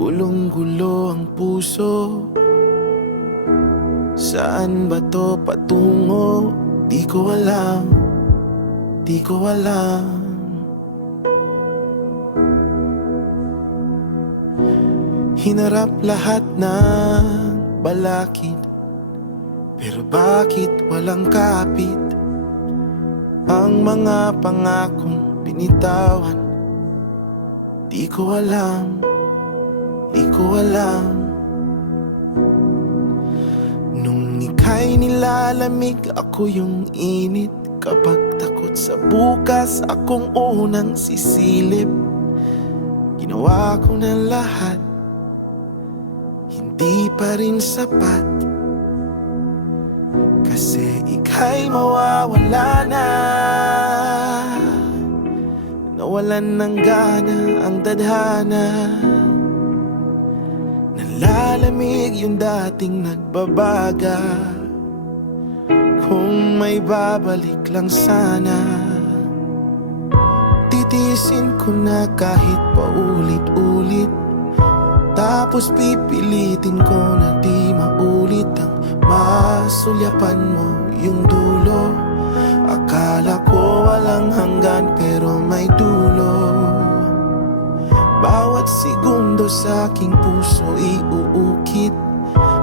Gulong-gulo ang puso. Saan ba to patungo? Di ko alam, di ko alam. Hinarap lahat ng balakid, pero bakit walang kapit? Ang mga pangakong binitawan, di ko alam, di ko alam. Nung ika'y nilalamig, ako yung init. Kapag takot sa bukas, akong unang sisilip. Ginawa ko na lahat, hindi pa rin sapat. Kasi ika'y mawawala na. Nawalan ng gana ang tadhana. Nalalamig yung dating nagbabaga. Kung may babalik lang sana, titiisin ko na kahit paulit-ulit. Tapos pipilitin ko na di maulit ang masulyapan mo yung dulo. Akala ko walang hanggan pero may dulo. Bawat segundo sa aking puso iuukit.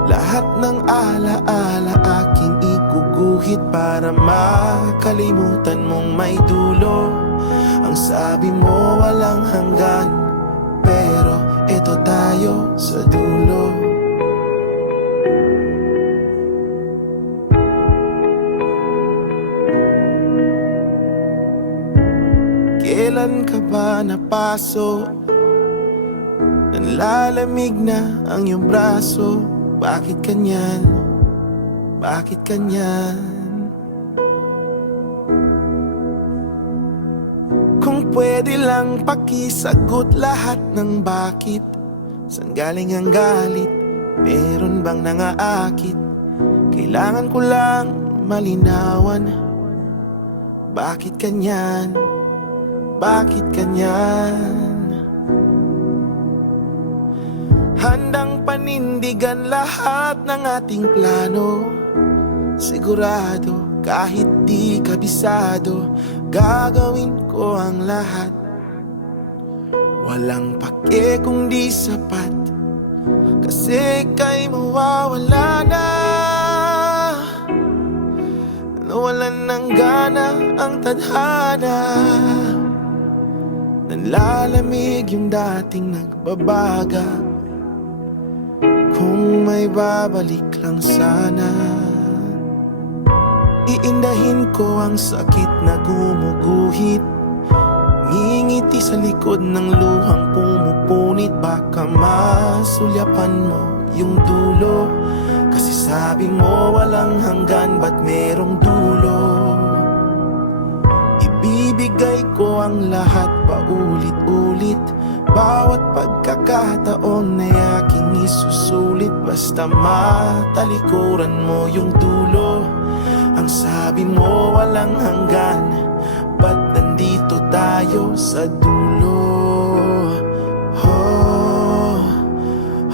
Lahat ng alaala aking iguguhit para makalimutan mong may dulo. Ang sabi mo walang hanggan, pero eto tayo sa dulo. Kailan ka ba napasok? Nanlalamig na ang iyong braso. Bakit kanyan? Bakit kanyan? Kung pwede lang pakisagot lahat ng bakit. Saan galing ang galit? Meron bang nangaakit? Kailangan ko lang malinawan. Bakit kanyan? Bakit kanyan? Handang panindigan lahat ng ating plano. Sigurado kahit di kabisado, gagawin ko ang lahat. Walang pake kung di sapat, kasi ika'y mawawala na. Nawalan ng gana ang tadhana. Nanlalamig yung dating nagbabaga. Kung may babalik lang sana, iindahin ko ang sakit na gumuguhit. Ngingiti sa likod ng luhang pumupunit. Baka masulyapan mo yung dulo. Kasi sabi mo walang hanggan, ba't merong dulo? Ibibigay ko ang lahat paulit-ulit. Bawat pagkakataon na aking isusulit. Basta matalikuran mo yung dulo. Ang sabi mo walang hanggan, ba't nandito tayo sa dulo? Oh,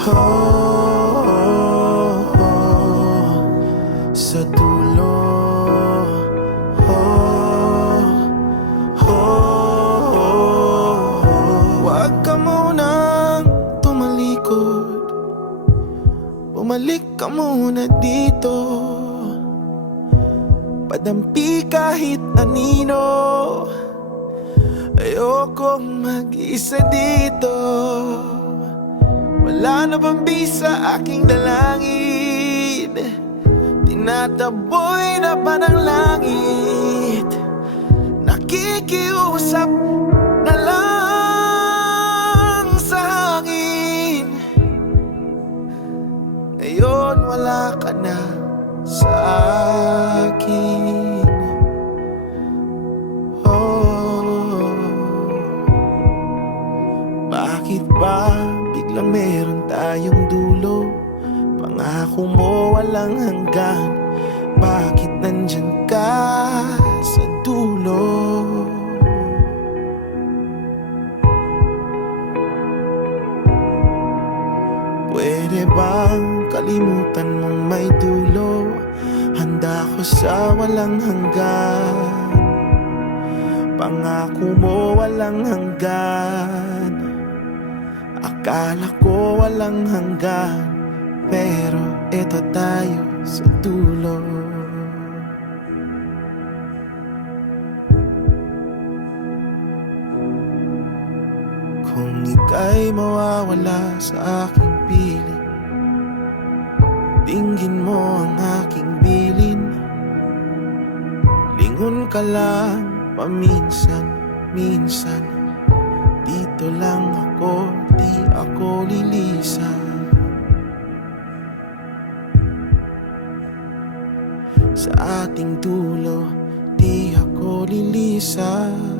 oh, oh, oh, sa dulo. Oh, oh, oh. Wag ka munang tumalikod, bumalik ka muna dito. Padampi kahit anino. Ayokong mag-isa dito. Wala na bang bisa aking dalangin? Tinataboy na ba ng langit? Nakikiusap na lang sa hangin. Ngayon wala ka na sa akin. Oh, bakit ba biglang meron tayong dulo? Pangako mo walang hanggan, bakit nandyan ka sa dulo? Kalimutan mong may dulo. Handa ko sa walang hanggan. Pangako mo walang hanggan. Akala ko walang hanggan, pero eto tayo sa dulo. Kung ika'y mawawala sa aking piling, dinggin mo ang aking bilin. Lingon ka lang paminsan-minsan. Dito lang ako, di ako lilisan. Sa ating dulo, di ako lilisan.